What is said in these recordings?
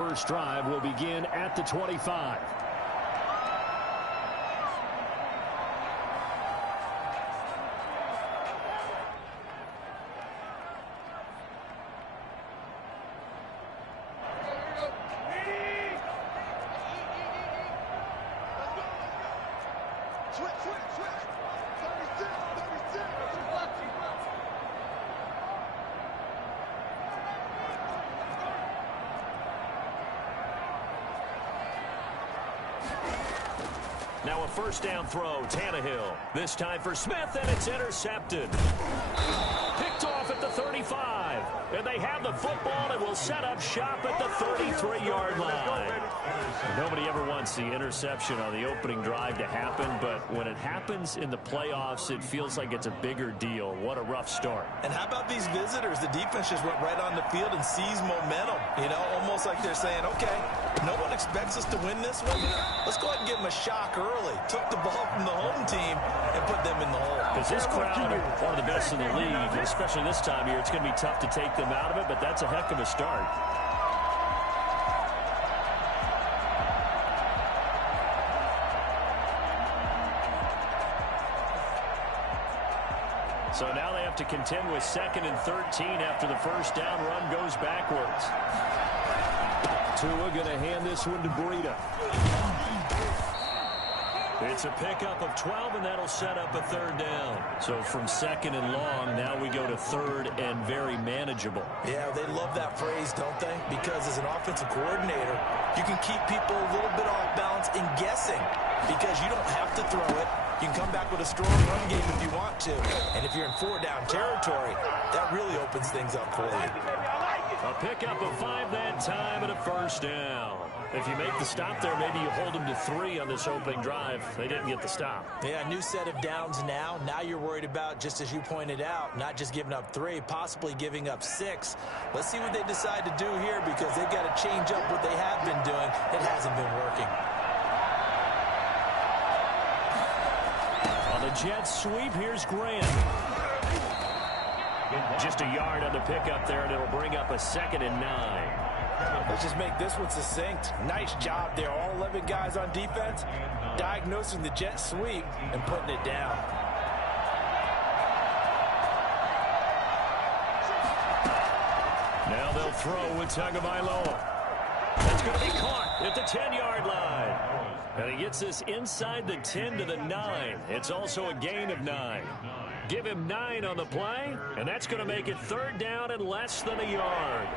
First drive will begin at the 25. Now a first down throw, Tannehill. This time for Smith, and it's intercepted. Picked off at the 35. And they have the football and will set up shop at the 33-yard line. Nobody ever wants the interception on the opening drive to happen, but when it happens in the playoffs, it feels like it's a bigger deal. What a rough start. And how about these visitors? The defense just went right on the field and seized momentum. You know, almost like they're saying, okay, no one expects us to win this one. Let's go ahead and give them a shock early. Took the ball from the home team and put them in the hole. Because this crowd, one of the best in the league, especially this time of year, it's going to be tough to take them out of it, but that's a heck of a start. So now they have to contend with 2nd and 13 after the first down run goes backwards. Tua going to hand this one to Breida. It's a pickup of 12, and that'll set up a third down. So from 2nd and long, now we go to 3rd and very manageable. Yeah, they love that phrase, don't they? Because as an offensive coordinator, you can keep people a little bit off balance and guessing because you don't have to throw it. You can come back with a strong run game if you want to. And if you're in 4-down territory, that really opens things up for you. A pickup of 5 that time and a first down. If you make the stop there, maybe you hold them to 3 on this opening drive. They didn't get the stop. Yeah, new set of downs now. Now you're worried about, just as you pointed out, not just giving up 3, possibly giving up 6. Let's see what they decide to do here because they've got to change up what they have been doing. It hasn't been working. On the Jets sweep, here's Grant. Just a yard on the pickup there, and it'll bring up a 2nd and 9. Let's just make this one succinct. Nice job there. All 11 guys on defense diagnosing the jet sweep and putting it down. Now they'll throw with Tagovailoa. That's going to be caught at the 10-yard line. And he gets this inside the 10 to the 9. It's also a gain of 9. Give him 9 on the play, and that's going to make it 3rd down and less than a yard.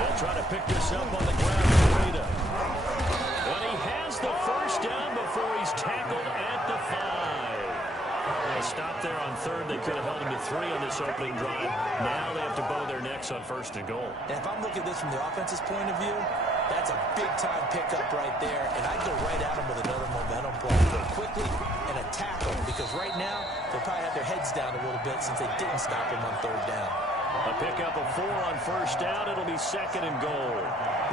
They'll try to pick this up on the ground. But he has the first down before he's tackled at the 5. A stop there on 3rd. They could have held him to 3 on this opening drive. Now they have to bow their necks on 1st and goal. And if I'm looking at this from the offense's point of view, that's a big-time pickup right there. And I'd go right at him with another momentum play. Go quickly and attack them because right now they'll probably have their heads down a little bit since they didn't stop him on 3rd down. A pickup of 4 on 1st down. It'll be 2nd and goal.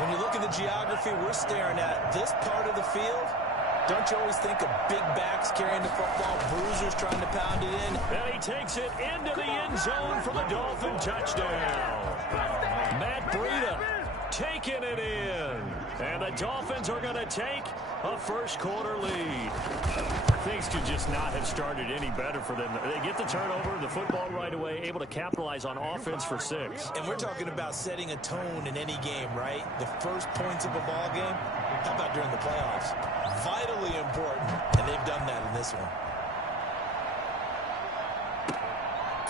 When you look at the geography we're staring at, this part of the field, don't you always think of big backs carrying the football, bruisers trying to pound it in? And he takes it into the end zone for the Dolphin touchdown. Matt Breida taking it in. And the Dolphins are going to take a first-quarter lead. Things could just not have started any better for them. They get the turnover, the football right away, able to capitalize on offense for 6. And we're talking about setting a tone in any game, right? The first points of a ball game, how about during the playoffs? Vitally important, and they've done that in this one.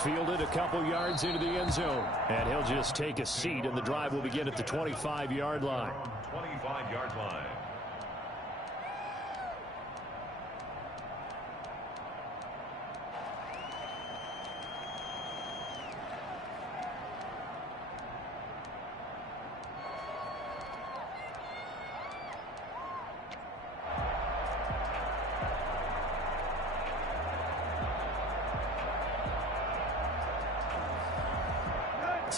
Fielded a couple yards into the end zone. And he'll just take a seat, and the drive will begin at the 25-yard line. 25-yard line.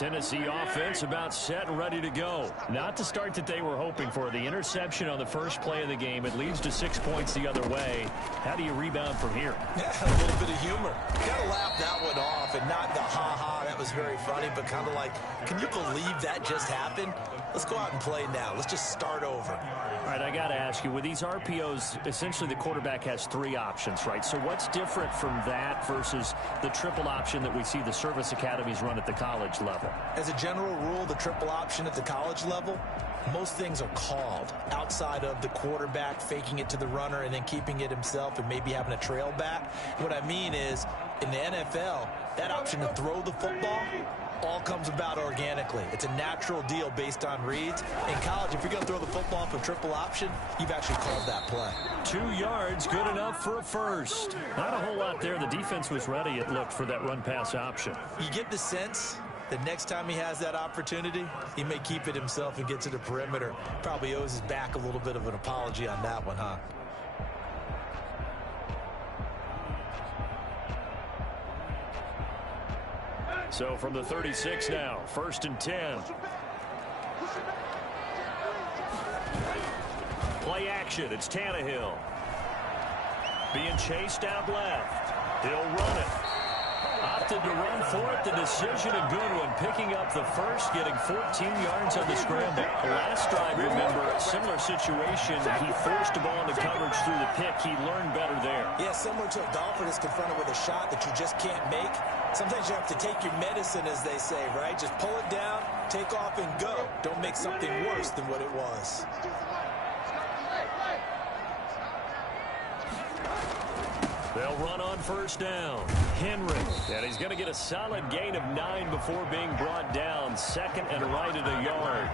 Tennessee offense about set and ready to go. Not the start that they were hoping for. The interception on the first play of the game. It leads to 6 points the other way. How do you rebound from here? Yeah, a little bit of humor. Got to laugh that one off and not the ha-ha. That was very funny, but kind of like, can you believe that just happened? Let's go out and play now. Let's just start over. All right, I got to ask you, with these RPOs, essentially the quarterback has 3 options, right? So what's different from that versus the triple option that we see the service academies run at the college level? As a general rule, the triple option at the college level, most things are called outside of the quarterback faking it to the runner and then keeping it himself and maybe having a trail back. What I mean is, in the NFL, that option to throw the football all comes about organically. It's a natural deal based on reads. In college, if you're going to throw the football for triple option, you've actually called that play. 2 yards, good enough for a first. Not a whole lot there. The defense was ready, it looked, for that run-pass option. You get the sense that next time he has that opportunity, he may keep it himself and get to the perimeter. Probably owes his back a little bit of an apology on that one, huh? So from the 36 now, 1st and 10. Play action, it's Tannehill. Being chased out left. He'll run it. Opted to run for it. The decision a good one. Picking up the first, getting 14 yards on the scramble. Last drive, remember, similar situation. He forced the ball into coverage through the pick. He learned better there. Yeah, similar to a golfer that's confronted with a shot that you just can't make. Sometimes you have to take your medicine, as they say, right? Just pull it down, take off, and go. Don't make something worse than what it was. They'll run on 1st down. Henry, and he's going to get a solid gain of 9 before being brought down. 2nd and right at a yard.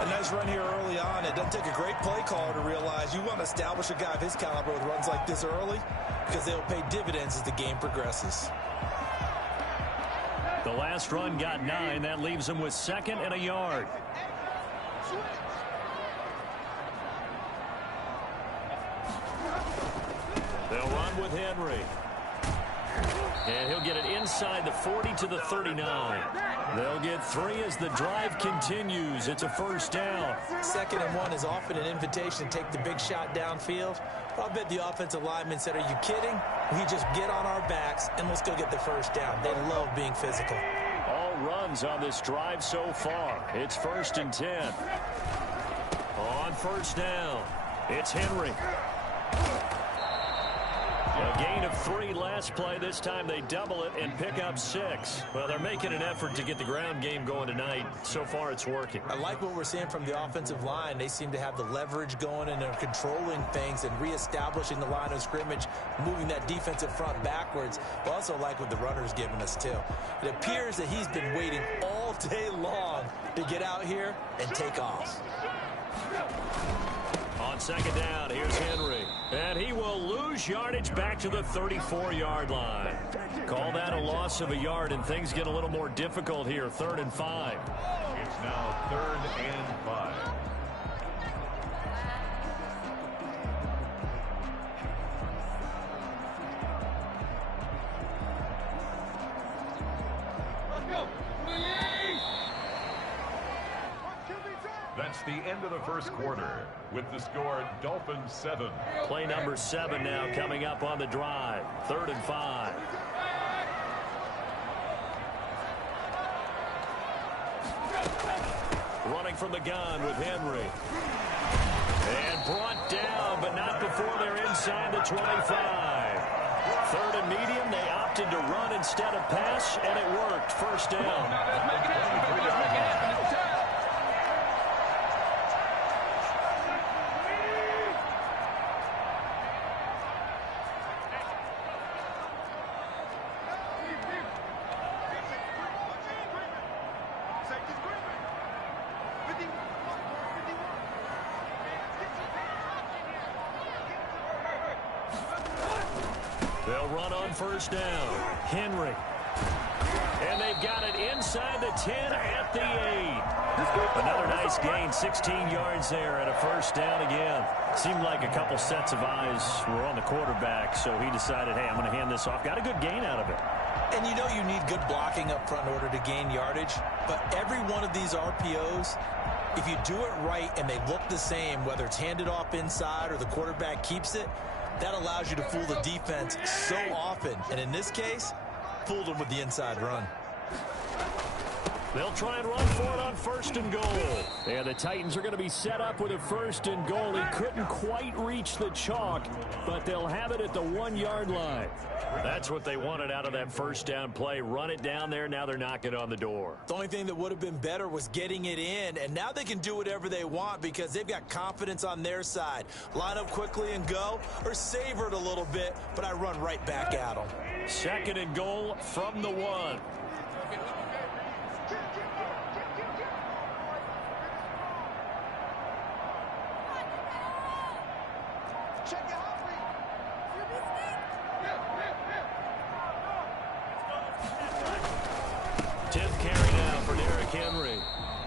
A nice run here early on. It doesn't take a great play caller to realize you want to establish a guy of his caliber with runs like this early because they'll pay dividends as the game progresses. The last run got 9. That leaves him with 2nd and a yard. They'll run with Henry. And he'll get it inside the 40 to the 39. They'll get 3 as the drive continues. It's a 1st down. 2nd and 1 is often an invitation to take the big shot downfield. I'll bet the offensive lineman said, are you kidding? We just get on our backs and let's go get the 1st down. They love being physical. All runs on this drive so far. It's 1st and 10. On 1st down, it's Henry. A gain of 3 last play. This time they double it and pick up 6. Well, they're making an effort to get the ground game going tonight. So far, it's working. I like what we're seeing from the offensive line. They seem to have the leverage going and they're controlling things and reestablishing the line of scrimmage, moving that defensive front backwards. I also like what the runner's giving us, too. It appears that he's been waiting all day long to get out here and take off. On 2nd down, here's Henry. And he will lose yardage back to the 34-yard line. Call that a loss of a yard, and things get a little more difficult here. 3rd and 5. It's now 3rd and 5. That's the end of the 1st quarter. With the score, Dolphins 7. Play number 7 now coming up on the drive. 3rd and 5. Running from the gun with Henry. And brought down, but not before they're inside the 25. 3rd and medium, they opted to run instead of pass, and it worked. 1st down. They'll run on 1st down. Henry. And they've got it inside the 10 at the 8. Another nice gain, 16 yards there and a 1st down again. Seemed like a couple sets of eyes were on the quarterback, so he decided, hey, I'm going to hand this off. Got a good gain out of it. And you know you need good blocking up front in order to gain yardage, but every one of these RPOs, if you do it right and they look the same, whether it's handed off inside or the quarterback keeps it, that allows you to fool the defense so often. And in this case, fooled them with the inside run. They'll try and run for it on 1st and goal. And the Titans are going to be set up with a 1st and goal. He couldn't quite reach the chalk, but they'll have it at the 1-yard line. That's what they wanted out of that first down play. Run it down there. Now they're knocking on the door. The only thing that would have been better was getting it in, and now they can do whatever they want because they've got confidence on their side. Line up quickly and go, or savor it a little bit, but I run right back at them. 2nd and goal from the 1.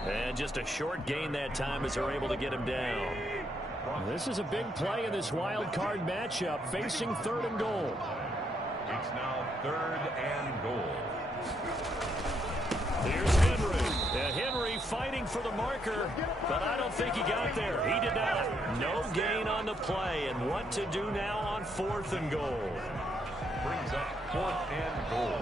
And just a short gain that time as they're able to get him down. This is a big play in this wild card matchup, facing 3rd and goal. It's now 3rd and goal. Here's Henry. Henry fighting for the marker, but I don't think he got there. He did not. No gain on the play, and what to do now on 4th and goal. Brings up 4th and goal.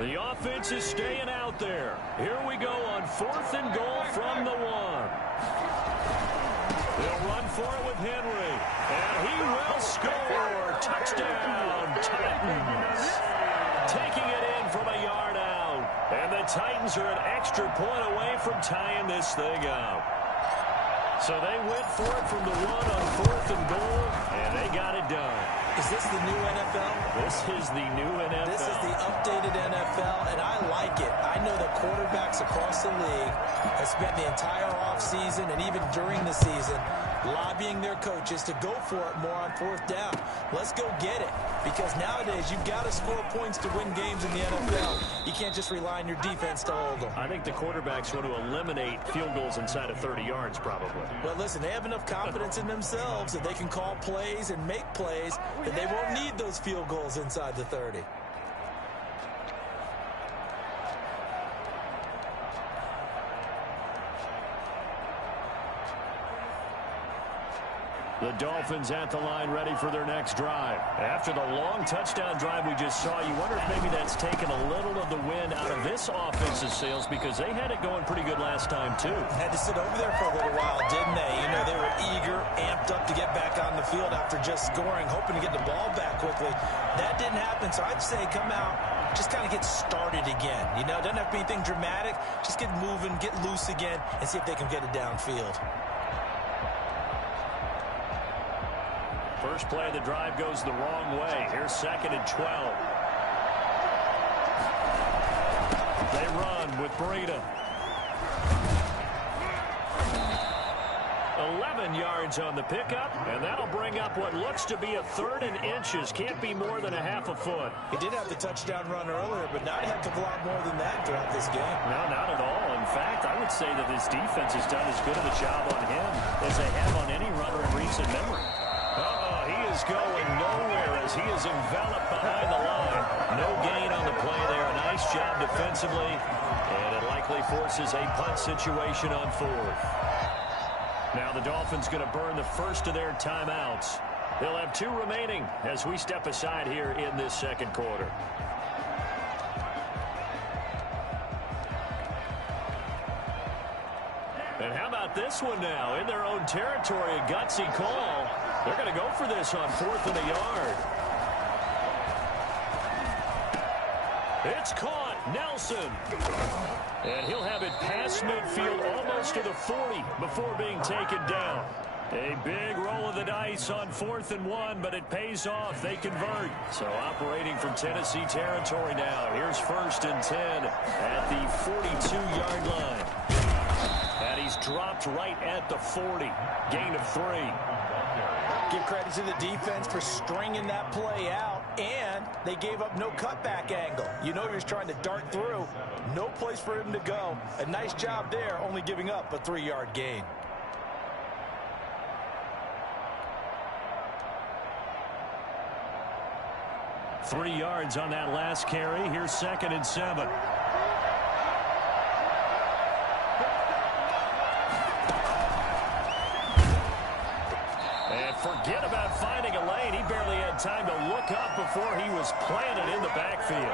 The offense is staying out there. Here we go on 4th and goal from the 1. They'll run for it with Henry. And he will score. Touchdown, Titans. Taking it in from a yard out. And the Titans are an extra point away from tying this thing up. So they went for it from the 1 on 4th and goal, and they got it done. Is this the new NFL? This is the new NFL. This is the updated NFL, and I like it. I know that quarterbacks across the league have spent the entire offseason and even during the season lobbying their coaches to go for it more on 4th down. Let's go get it, because nowadays you've got to score points to win games in the NFL. You can't just rely on your defense to hold them. I think the quarterbacks want to eliminate field goals inside of 30 yards probably. Well, listen, they have enough confidence in themselves that they can call plays and make plays that they won't need those field goals inside the 30. The Dolphins at the line ready for their next drive. After the long touchdown drive we just saw, you wonder if maybe that's taken a little of the wind out of this offense's sails, because they had it going pretty good last time too. Had to sit over there for a little while, didn't they? You know, they were eager, amped up to get back on the field after just scoring, hoping to get the ball back quickly. That didn't happen, so I'd say come out, just kind of get started again. You know, it doesn't have to be anything dramatic. Just get moving, get loose again, and see if they can get it downfield. First play of the drive goes the wrong way. Here's 2nd and 12. They run with Breida. 11 yards on the pickup, and that'll bring up what looks to be a 3rd and inches. Can't be more than a half a foot. He did have the touchdown run earlier, but not a heck of a lot more than that throughout this game. No, not at all. In fact, I would say that this defense has done as good of a job on him as they have on any runner in recent memory. He is going nowhere as he is enveloped behind the line. No gain on the play there. A nice job defensively, and it likely forces a punt situation on 4th. Now the Dolphins going to burn the first of their timeouts. They'll have 2 remaining as we step aside here in this 2nd quarter. And how about this one now? In their own territory, a gutsy call. They're going to go for this on 4th and a yard. It's caught. Nelson. And he'll have it past midfield almost to the 40 before being taken down. A big roll of the dice on 4th and 1, but it pays off. They convert. So operating from Tennessee territory now. Here's 1st and 10 at the 42-yard line. And he's dropped right at the 40. Gain of 3. Give credit to the defense for stringing that play out, and they gave up no cutback angle. You know he was trying to dart through. No place for him to go. A nice job there, only giving up a 3-yard gain. Three yards on that last carry. Here's 2nd and 7. And forget about finding a lane. He barely had time to look up before he was planted in the backfield.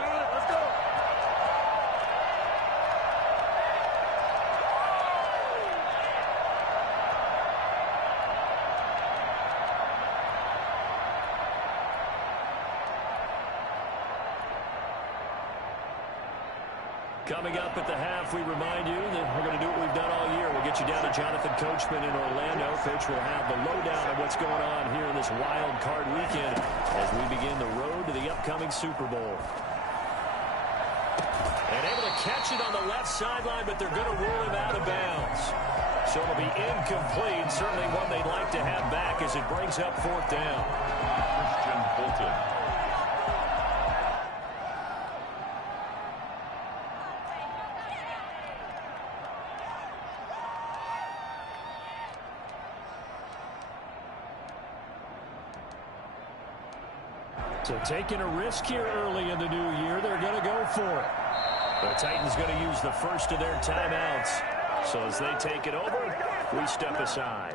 Coming up at the half, we remind you that we're going to do what we've done all year. We'll get you down to Jonathan Coachman in Orlando. Coach will have the lowdown of what's going on here in this wild card weekend as we begin the road to the upcoming Super Bowl. And able to catch it on the left sideline, but they're going to rule him out of bounds. So it'll be incomplete. Certainly one they'd like to have back as it brings up fourth down. Christian Fulton. So taking a risk here early in the new year, they're going to go for it. The Titans going to use the first of their timeouts. So as they take it over, we step aside.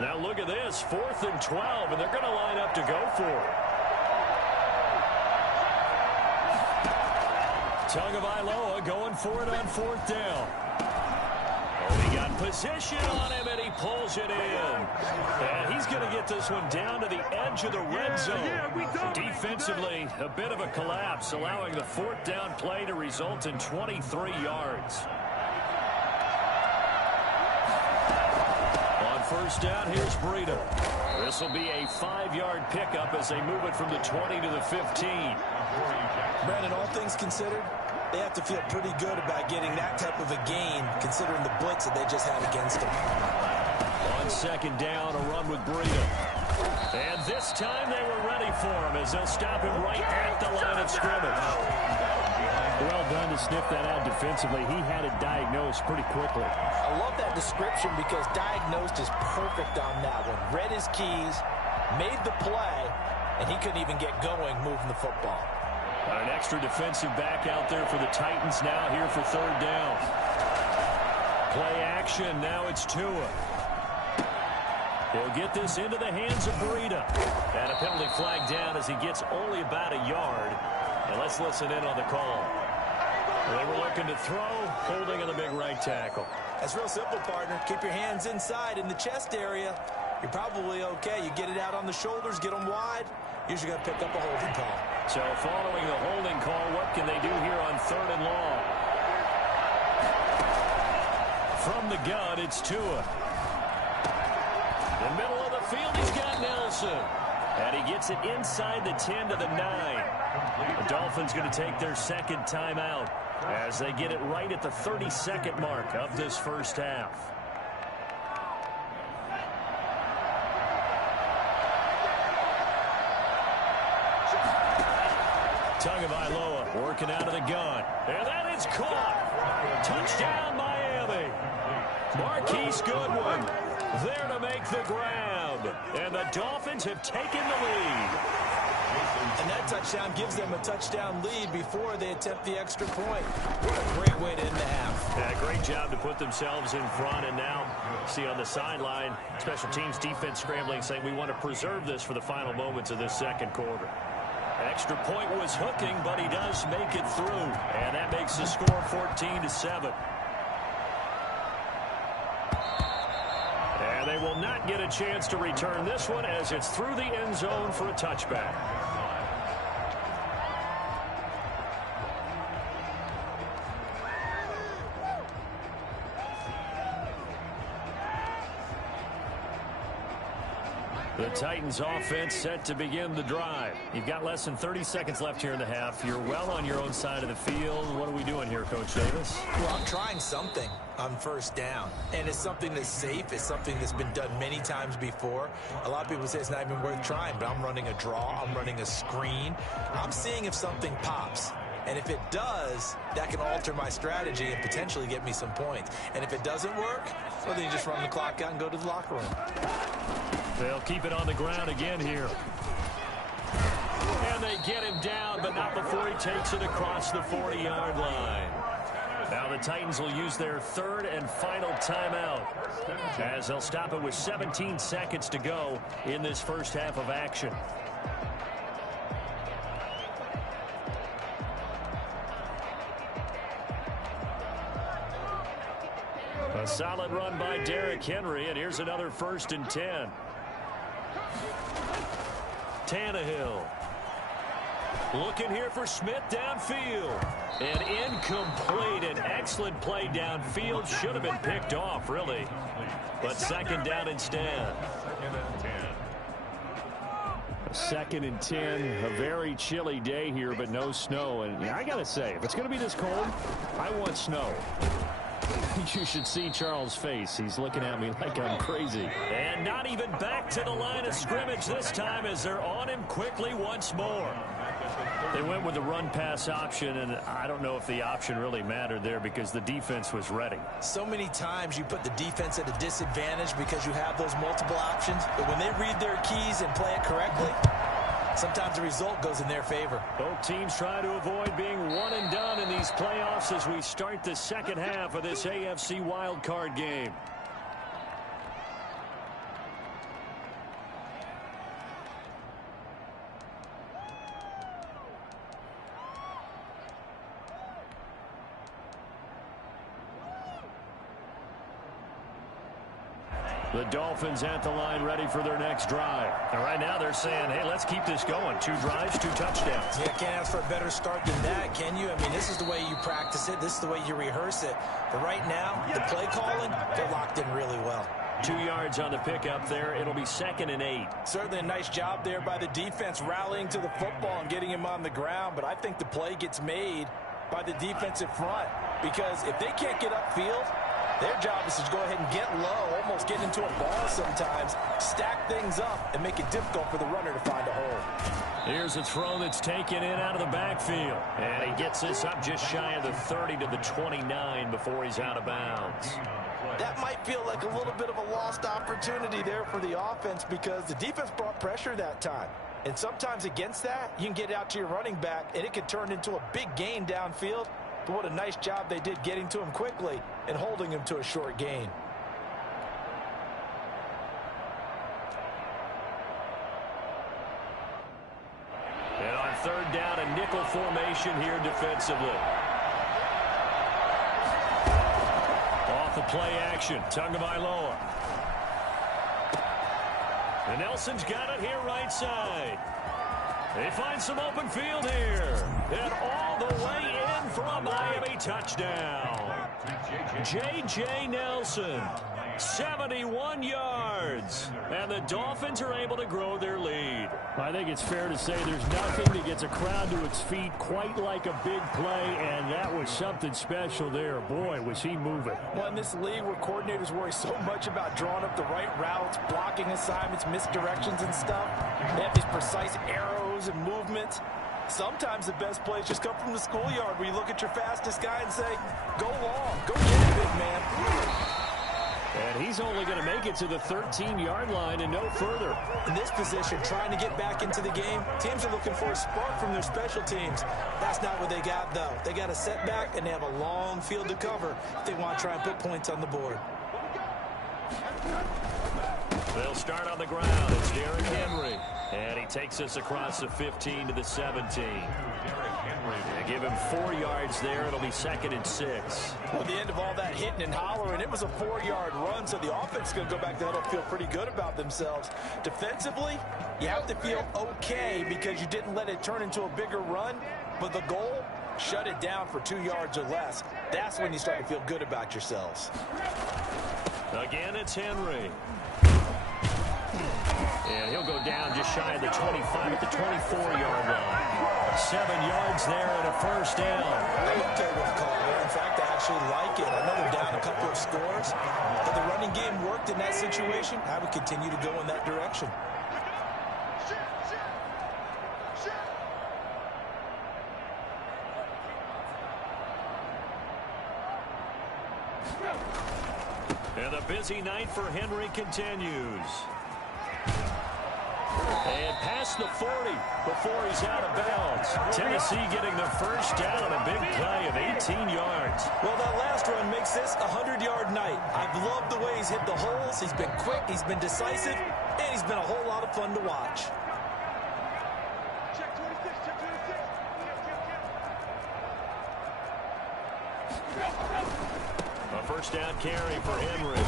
Now look at this, 4th and 12, and they're going to line up to go for it. Tagovailoa going for it on 4th down. Oh, he got position on him, and he pulls it in. And he's going to get this one down to the edge of the red zone. Defensively, a bit of a collapse, allowing the 4th down play to result in 23 yards. On 1st down, here's Breida. This will be a 5-yard pickup as they move it from the 20 to the 15. Brandon, all things considered, they have to feel pretty good about getting that type of a gain, considering the blitz that they just had against them. On 2nd down, a run with Breida. And this time they were ready for him as they'll stop him right at the line of scrimmage. Well done to sniff that out defensively. He had it diagnosed pretty quickly. I love that description because diagnosed is perfect on that one. Read his keys, made the play, and he couldn't even get going moving the football. An extra defensive back out there for the Titans now here for 3rd down. Play action. Now it's Tua. He'll get this into the hands of Breida. And a penalty flag down as he gets only about a yard. And let's listen in on the call. They were looking to throw, holding on the big right tackle. That's real simple, partner. Keep your hands inside in the chest area. You're probably okay. You get it out on the shoulders, get them wide. Usually going to pick up a holding call. So following the holding call, what can they do here on 3rd and long? From the gun, it's Tua. In the middle of the field, he's got Nelson. And he gets it inside the 10 to the 9. The Dolphins going to take their 2nd timeout as they get it right at the 32nd mark of this first half. Tagovailoa working out of the gun. And that is caught. Touchdown, Miami. Marquise Goodwin there to make the grab. And the Dolphins have taken the lead. And that touchdown gives them a touchdown lead before they attempt the extra point. What a great way to end the half. Yeah, great job to put themselves in front. And now, see on the sideline, special teams defense scrambling, saying we want to preserve this for the final moments of this 2nd quarter. Extra point was hooking, but he does make it through. And that makes the score 14-7. And they will not get a chance to return this one as it's through the end zone for a touchback. The Titans offense set to begin the drive. You've got less than 30 seconds left here in the half. You're well on your own side of the field. What are we doing here, Coach Davis? Well, I'm trying something on 1st down. And it's something that's safe. It's something that's been done many times before. A lot of people say it's not even worth trying, but I'm running a draw. I'm running a screen. I'm seeing if something pops. And if it does, that can alter my strategy and potentially get me some points. And if it doesn't work, well, then you just run the clock out and go to the locker room. They'll keep it on the ground again here. And they get him down, but not before he takes it across the 40-yard line. Now the Titans will use their 3rd and final timeout as they'll stop it with 17 seconds to go in this first half of action. A solid run by Derrick Henry, and here's another 1st and 10. Tannehill. Looking here for Smith downfield. And incomplete. An excellent play downfield. Should have been picked off, really. But 2nd down instead. 2nd and 10. A very chilly day here, but no snow. And I got to say, if it's going to be this cold, I want snow. You should see Charles' face. He's looking at me like I'm crazy. And not even back to the line of scrimmage this time as they're on him quickly once more. They went with the run-pass option, and I don't know if the option really mattered there because the defense was ready. So many times you put the defense at a disadvantage because you have those multiple options, but when they read their keys and play it correctly, sometimes the result goes in their favor. Both teams try to avoid being one and done in these playoffs as we start the 2nd half of this AFC wildcard game. The Dolphins at the line ready for their next drive. And right now they're saying, hey, let's keep this going. 2 drives, 2 touchdowns. Yeah, can't ask for a better start than that, can you? I mean, this is the way you practice it. This is the way you rehearse it. But right now, the play calling, they're locked in really well. 2 yards on the pickup there. It'll be 2nd and 8. Certainly a nice job there by the defense rallying to the football and getting him on the ground. But I think the play gets made by the defensive front because if they can't get upfield, their job is to go ahead and get low, almost get into a ball sometimes, stack things up, and make it difficult for the runner to find a hole. Here's a throw that's taken in out of the backfield. And he gets this up just shy of the 30 to the 29 before he's out of bounds. That might feel like a little bit of a lost opportunity there for the offense because the defense brought pressure that time. And sometimes against that, you can get out to your running back, and it could turn into a big gain downfield. But what a nice job they did getting to him quickly and holding him to a short gain. And on 3rd down, a nickel formation here defensively. Off the play action, Tagovailoa. And Nelson's got it here right side. They find some open field here. And all the way in for a Miami touchdown. J.J. Nelson, 71 yards. And the Dolphins are able to grow their lead. I think it's fair to say there's nothing that gets a crowd to its feet quite like a big play, and that was something special there. Boy, was he moving. Well, in this league where coordinators worry so much about drawing up the right routes, blocking assignments, misdirections and stuff, they have these precise arrows and movements. Sometimes the best plays just come from the schoolyard where you look at your fastest guy and say, go long, go get it, big man. And he's only going to make it to the 13-yard line and no further. In this position, trying to get back into the game, teams are looking for a spark from their special teams. That's not what they got, though. They got a setback, and they have a long field to cover if they want to try and put points on the board. They'll start on the ground. It's Derrick Henry. And he takes us across the 15 to the 17. They give him 4 yards there. It'll be 2nd and 6. Well, at the end of all that hitting and hollering, it was a 4-yard run, so the offense is going to go back to that and feel pretty good about themselves. Defensively, you have to feel okay because you didn't let it turn into a bigger run, but the goal, shut it down for 2 yards or less. That's when you start to feel good about yourselves. Again, it's Henry. And he'll go down just shy of the 25 at the 24-yard line. 7 yards there and a first down. Okay with call there. In fact, I actually like it. I know they're down a couple of scores, but the running game worked in that situation. I would continue to go in that direction. And the busy night for Henry continues. And past the 40 before he's out of bounds. Tennessee getting the first down, a big play of 18 yards. Well, that last run makes this a 100-yard night. I've loved the way he's hit the holes. He's been quick, he's been decisive, and he's been a whole lot of fun to watch. A first down carry for Henry.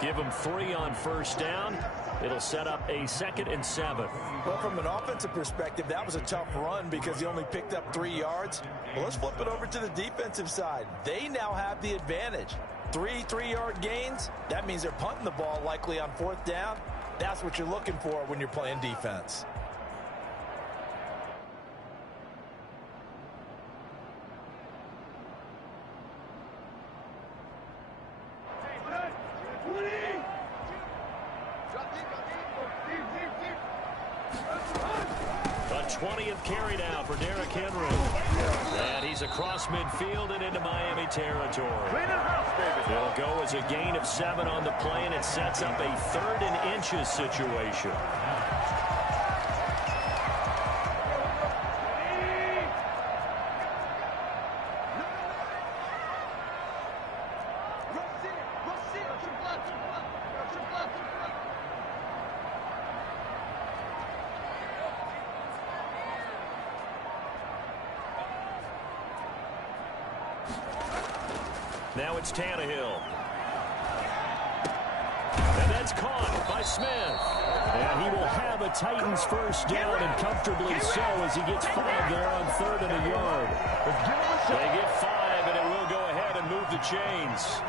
Give him 3 on first down. It'll set up a 2nd and 7. Well, from an offensive perspective, that was a tough run because he only picked up 3 yards. Well, let's flip it over to the defensive side. They now have the advantage. 3 3-yard gains. That means they're punting the ball likely on 4th down. That's what you're looking for when you're playing defense. A 20th carry now for Derrick Henry. And he's across midfield and into Miami territory. It'll go as a gain of 7 on the play, and it sets up a 3rd and inches situation. Now it's Tannehill. And that's caught by Smith. And he will have a Titans first down, and comfortably so, as he gets 5 there on 3rd and a yard. They get 5, and it will go ahead and move the chains.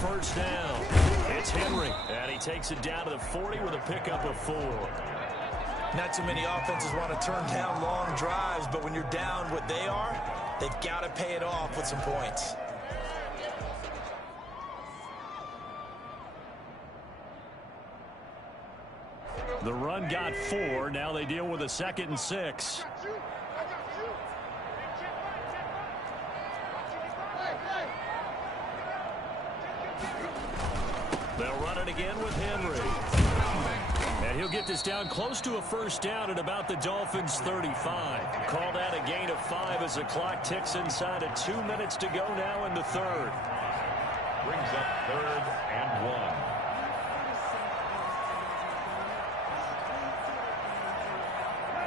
First down. It's Henry, and he takes it down to the 40 with a pickup of 4. Not too many offenses want to turn down long drives, but when you're down what they are, they've got to pay it off with some points. The run got 4. Now they deal with a 2nd and 6. They'll run it again with Henry. And he'll get this down close to a first down at about the Dolphins' 35. Call that a gain of 5 as the clock ticks inside of 2 minutes to go now in the 3rd. Brings up 3rd and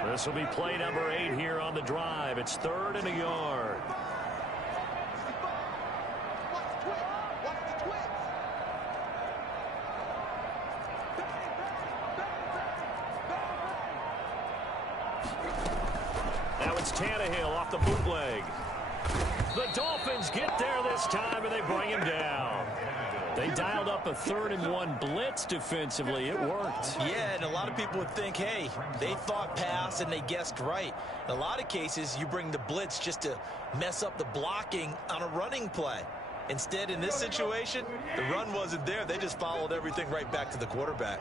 1. This will be play number 8 here on the drive. It's 3rd and a yard. Now it's Tannehill off the bootleg. The Dolphins get there this time, and they bring him down. They dialed up a 3rd and 1 blitz defensively. It worked. Yeah, and a lot of people would think, hey, they thought pass and they guessed right. In a lot of cases, you bring the blitz just to mess up the blocking on a running play. Instead, in this situation, the run wasn't there. They just followed everything right back to the quarterback.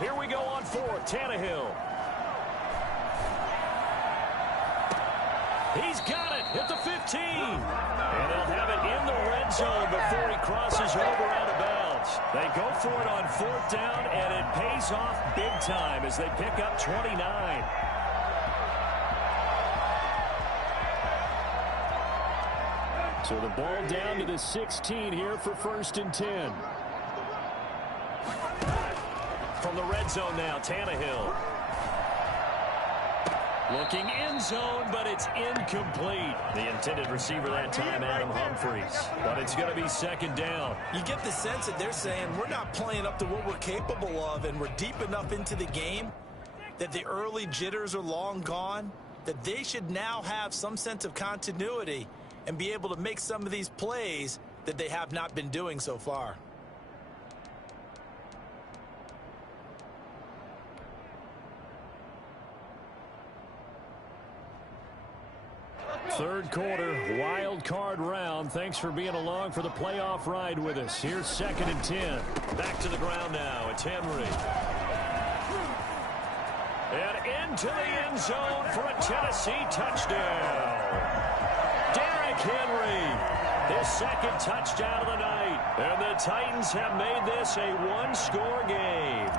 Here we go on 4th. Tannehill. He's got it at the 15. And they'll have it in the red zone before he crosses over out of bounds. They go for it on 4th down, and it pays off big time as they pick up 29. So the ball down to the 16 here for 1st and 10. From the red zone now, Tannehill. Looking end zone, but it's incomplete. The intended receiver that time, Adam Humphries. But it's going to be 2nd down. You get the sense that they're saying we're not playing up to what we're capable of, and we're deep enough into the game that the early jitters are long gone, that they should now have some sense of continuity and be able to make some of these plays that they have not been doing so far. Third quarter, wild card round. Thanks for being along for the playoff ride with us. Here's 2nd and 10. Back to the ground now. It's Henry. And into the end zone for a Tennessee touchdown. Derrick Henry, his second touchdown of the night. And the Titans have made this a one-score game.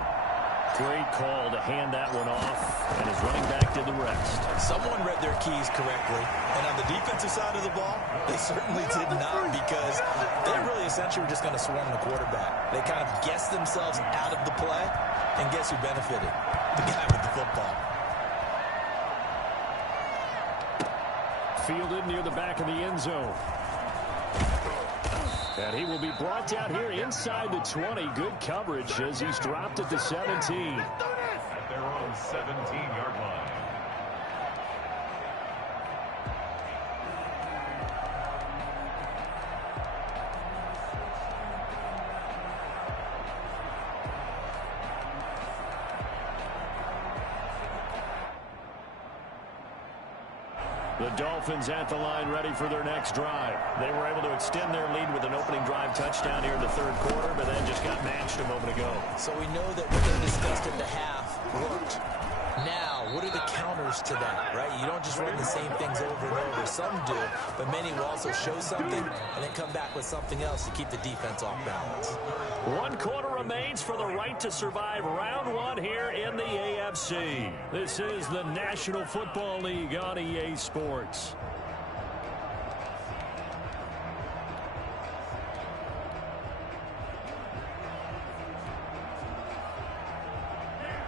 Great call to hand that one off, and his running back did the rest. Someone read their keys correctly, and on the defensive side of the ball, they certainly did not, because they really essentially were just going to swarm the quarterback. They kind of guessed themselves out of the play, and guess who benefited? The guy with the football. Fielded near the back of the end zone. And he will be brought down here inside the 20. Good coverage as he's dropped at the 17. At their own 17-yard line. The Dolphins at the line ready for their next drive. They were able to extend their lead with an opening drive touchdown here in the third quarter, but then just got matched a moment ago. So we know that what they discussed at the half worked. Now, what are the counters to that, right? You don't just run the same things over and over. Some do, but many will also show something and then come back with something else to keep the defense off balance. 1 quarter remains for the right to survive round one here in the AFC. This is the National Football League on EA Sports.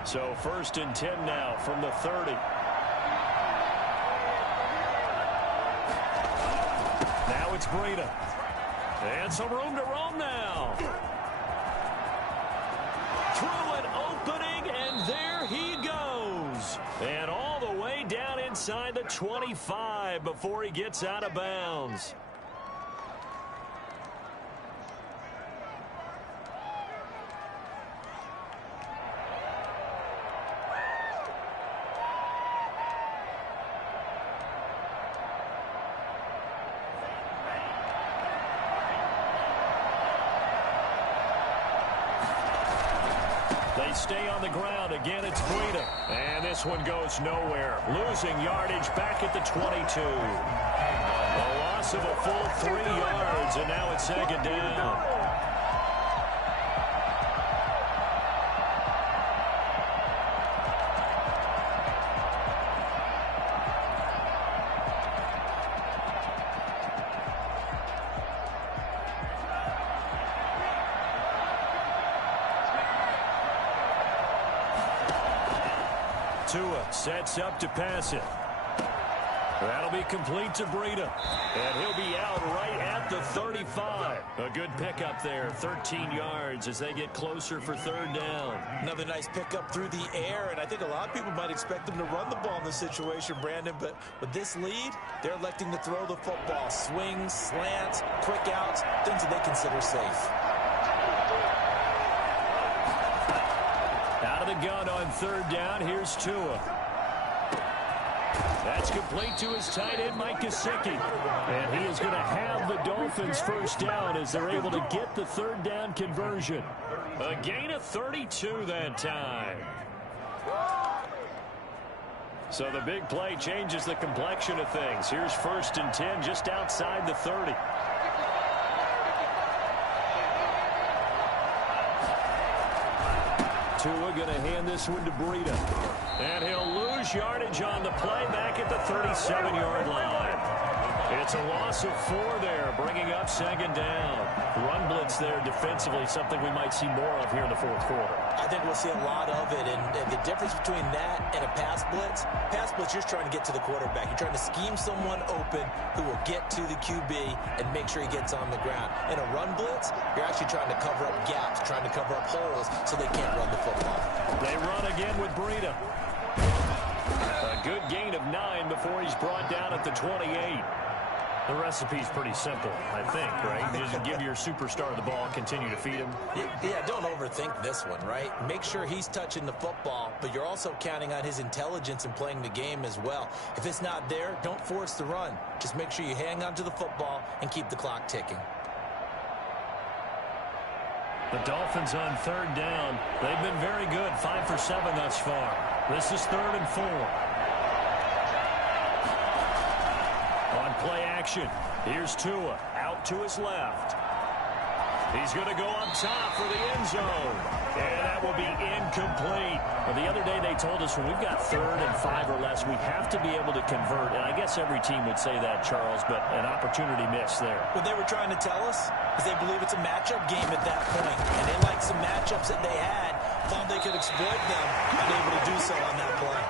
So 1st and 10 now from the 30. Now it's Breida. And some room to roam now. Through an opening, and there he goes. And all the way down inside the 25 before he gets out of bounds. They stay on the ground. Again, it's Breida. And this one goes nowhere. Losing yardage back at the 22. A loss of a full 3 yards, and now it's 2nd down. Tua sets up to pass it. That'll be complete to Breida. And he'll be out right at the 35. A good pickup there, 13 yards as they get closer for 3rd down. Another nice pickup through the air, and I think a lot of people might expect them to run the ball in this situation, Brandon, but with this lead, they're electing to throw the football. Swings, slants, quick outs, things that they consider safe. Out of the gun on 3rd down, here's Tua. That's complete to his tight end, Mike Gesicki. And he is going to have the Dolphins 1st down as they're able to get the 3rd down conversion. A gain of 32 that time. So the big play changes the complexion of things. Here's 1st and 10 just outside the 30. Tua going to hand this one to Breida. And he'll lose yardage on the play back at the 37-yard line. It's a loss of 4 there, bringing up 2nd down. Run blitz there defensively, something we might see more of here in the 4th quarter. I think we'll see a lot of it, and the difference between that and a pass blitz, you're trying to get to the quarterback. You're trying to scheme someone open who will get to the QB and make sure he gets on the ground. In a run blitz, you're actually trying to cover up gaps, trying to cover up holes so they can't run the football. They run again with Breida. A good gain of 9 before he's brought down at the 28. The recipe's pretty simple, I think, right? Just give your superstar the ball, continue to feed him. Yeah, don't overthink this one, right? Make sure he's touching the football, but you're also counting on his intelligence in playing the game as well. If it's not there, don't force the run. Just make sure you hang on to the football and keep the clock ticking. The Dolphins on third down. They've been very good, 5 for 7 thus far. This is 3rd and 4. On play action, here's Tua out to his left. He's going to go up top for the end zone. And that will be incomplete. Well, the other day they told us when we've got 3rd and 5 or less, we have to be able to convert. And I guess every team would say that, Charles, but an opportunity missed there. What they were trying to tell us is they believe it's a matchup game at that point. And they liked some matchups that they had, thought they could exploit them, unable to do so on that play.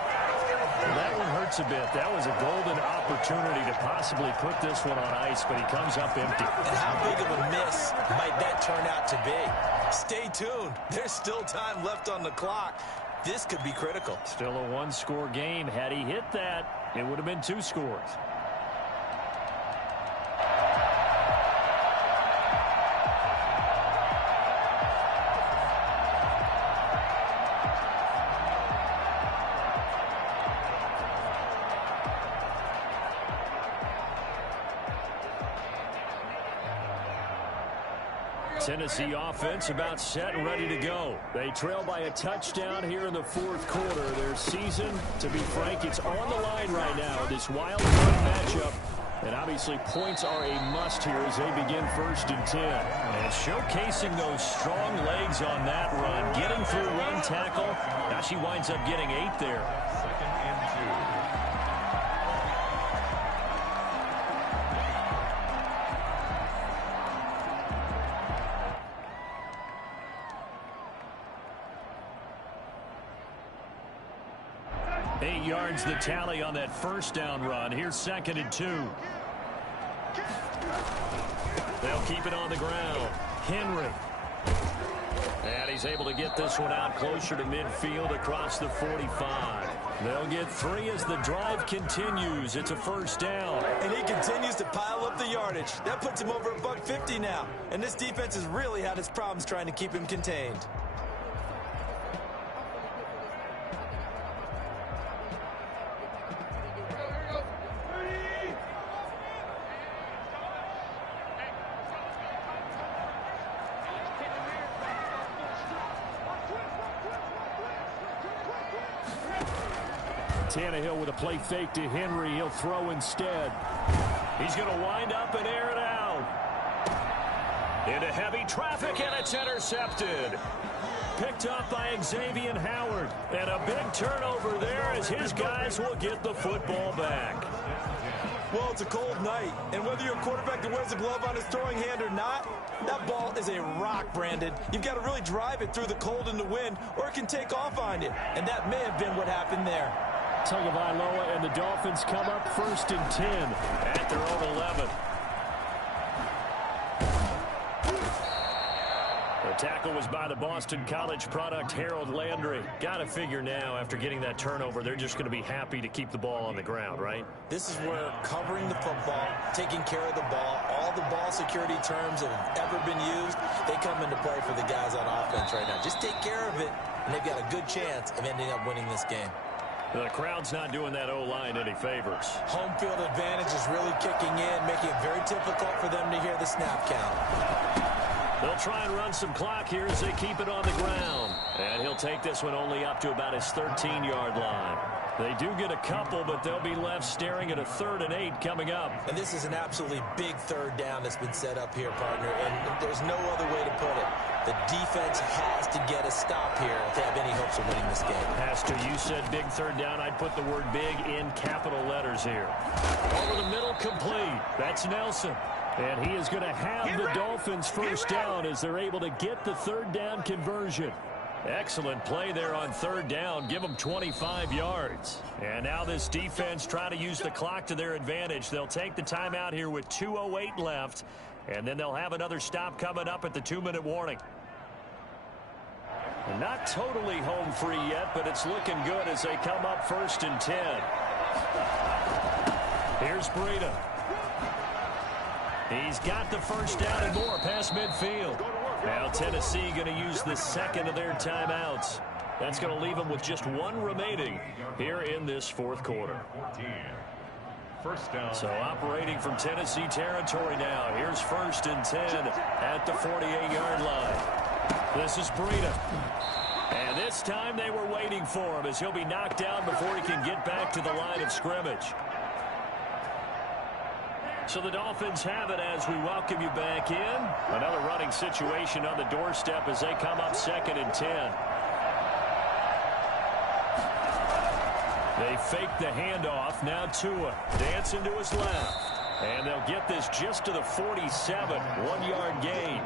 Well, that one hurts a bit. That was a golden opportunity to possibly put this one on ice, but he comes up empty. And how big of a miss might that turn out to be? Stay tuned. There's still time left on the clock. This could be critical. Still a one-score game. Had he hit that, it would have been 2 scores. Tennessee offense about set and ready to go. They trail by a touchdown here in the 4th quarter. Their season, to be frank, it's on the line right now in this wild card matchup. And obviously points are a must here as they begin 1st and 10. And showcasing those strong legs on that run. Getting through one tackle. Now she winds up getting 8 there. 2nd and 2. 8 yards the tally on that 1st down run. Here's 2nd and 2. They'll keep it on the ground. Henry. And he's able to get this one out closer to midfield across the 45. They'll get 3 as the drive continues. It's a 1st down. And he continues to pile up the yardage. That puts him over $150 now. And this defense has really had its problems trying to keep him contained. Tannehill with a play fake to Henry. He'll throw instead. He's going to wind up and air it out. Into heavy traffic, and it's intercepted. Picked up by Xavier Howard. And a big turnover there as his guys will get the football back. Well, it's a cold night, and whether you're a quarterback that wears a glove on his throwing hand or not, that ball is a rock, Brandon. You've got to really drive it through the cold and the wind, or it can take off on you. And that may have been what happened there. Tagovailoa and the Dolphins come up 1st and 10 at their own 11. The tackle was by the Boston College product, Harold Landry. Got to figure now, after getting that turnover, they're just going to be happy to keep the ball on the ground, right? This is where covering the football, taking care of the ball, all the ball security terms that have ever been used, they come into play for the guys on offense right now. Just take care of it, and they've got a good chance of ending up winning this game. The crowd's not doing that O-line any favors. Home field advantage is really kicking in, making it very difficult for them to hear the snap count. They'll try and run some clock here as they keep it on the ground. And he'll take this one only up to about his 13-yard line. They do get a couple, but they'll be left staring at a 3rd and 8 coming up. And this is an absolutely big 3rd down that's been set up here, partner, and there's no other way to put it. The defense has to get a stop here if they have any hopes of winning this game. Has to. You said big 3rd down. I'd put the word big in capital letters here. Over the middle, complete. That's Nelson. And he is going to have the Dolphins 1st down as they're able to get the 3rd down conversion. Excellent play there on 3rd down. Give them 25 yards. And now this defense trying to use the clock to their advantage. They'll take the timeout here with 2:08 left. And then they'll have another stop coming up at the 2-minute warning. Not totally home free yet, but it's looking good as they come up 1st and 10. Here's Breida. He's got the 1st down and more past midfield. Now Tennessee going to use the 2nd of their timeouts. That's going to leave them with just 1 remaining here in this 4th quarter. 1st down. So operating from Tennessee territory now. Here's 1st and 10 at the 48-yard line. This is Breida. And this time they were waiting for him as he'll be knocked down before he can get back to the line of scrimmage. So the Dolphins have it as we welcome you back in. Another running situation on the doorstep as they come up 2nd and 10. They fake the handoff. Now Tua dancing to his left. And they'll get this just to the 47. 1-yard gain.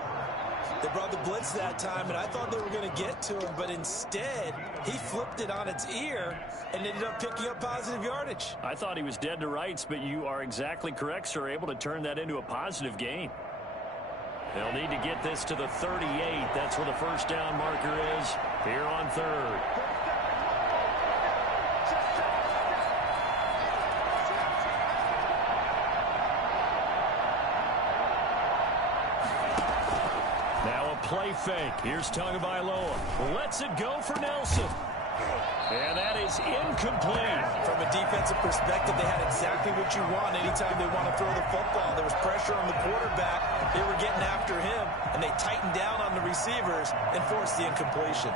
They brought the blitz that time, and I thought they were going to get to him, but instead, he flipped it on its ear and ended up picking up positive yardage. I thought he was dead to rights, but you are exactly correct, sir, able to turn that into a positive gain. They'll need to get this to the 38. That's where the first down marker is here on 3rd. Play fake. Here's Tagovailoa. Lets it go for Nelson. And that is incomplete. From a defensive perspective, they had exactly what you want anytime they want to throw the football. There was pressure on the quarterback. They were getting after him, and they tightened down on the receivers and forced the incompletion.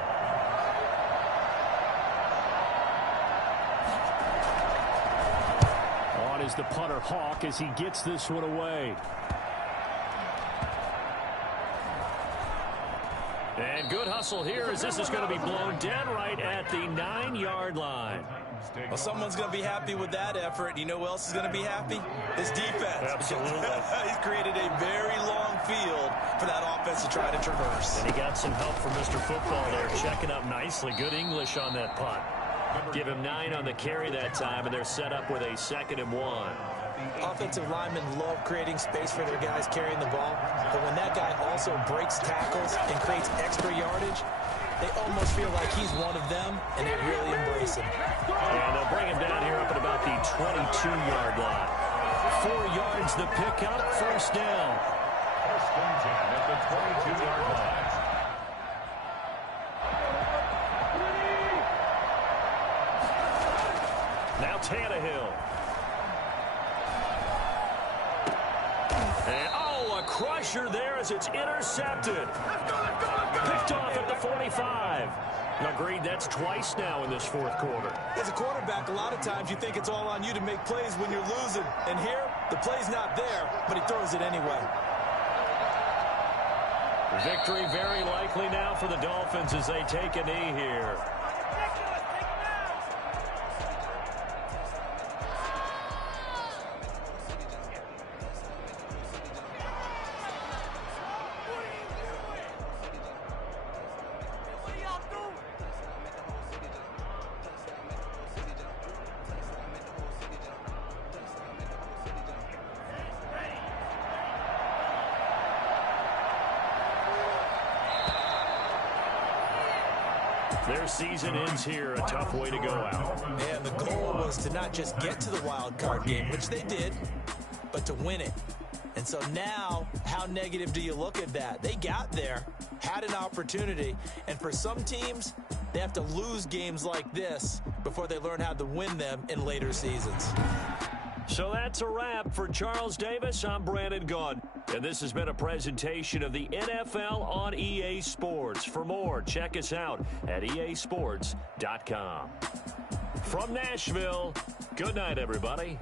On is the punter Hawk as he gets this one away. And good hustle here as this is going to be blown dead right at the 9-yard line. Well, someone's going to be happy with that effort. You know who else is going to be happy? This defense. Absolutely. He's created a very long field for that offense to try to traverse. And he got some help from Mr. Football there, checking up nicely. Good English on that punt. Give him 9 on the carry that time, and they're set up with a 2nd and 1. Offensive linemen love creating space for their guys carrying the ball, but when that guy also breaks tackles and creates extra yardage, they almost feel like he's one of them, and they really embrace him. And they'll bring him down here up at about the 22-yard line. 4 yards the pickup, first down. First and 10 at the 22-yard line. Now Tannehill. And, a crusher there as it's intercepted. Picked off at the 45. Agreed, that's twice now in this 4th quarter. As a quarterback, a lot of times you think it's all on you to make plays when you're losing. And here, the play's not there, but he throws it anyway. Victory very likely now for the Dolphins as they take a knee here. Their season ends here. A tough way to go out. And the goal was to not just get to the wild card game, which they did, but to win it. And so now, how negative do you look at that? They got there, had an opportunity, and for some teams, they have to lose games like this before they learn how to win them in later seasons. So that's a wrap for Charles Davis. I'm Brandon Gunn. And this has been a presentation of the NFL on EA Sports. For more, check us out at easports.com. From Nashville, good night, everybody.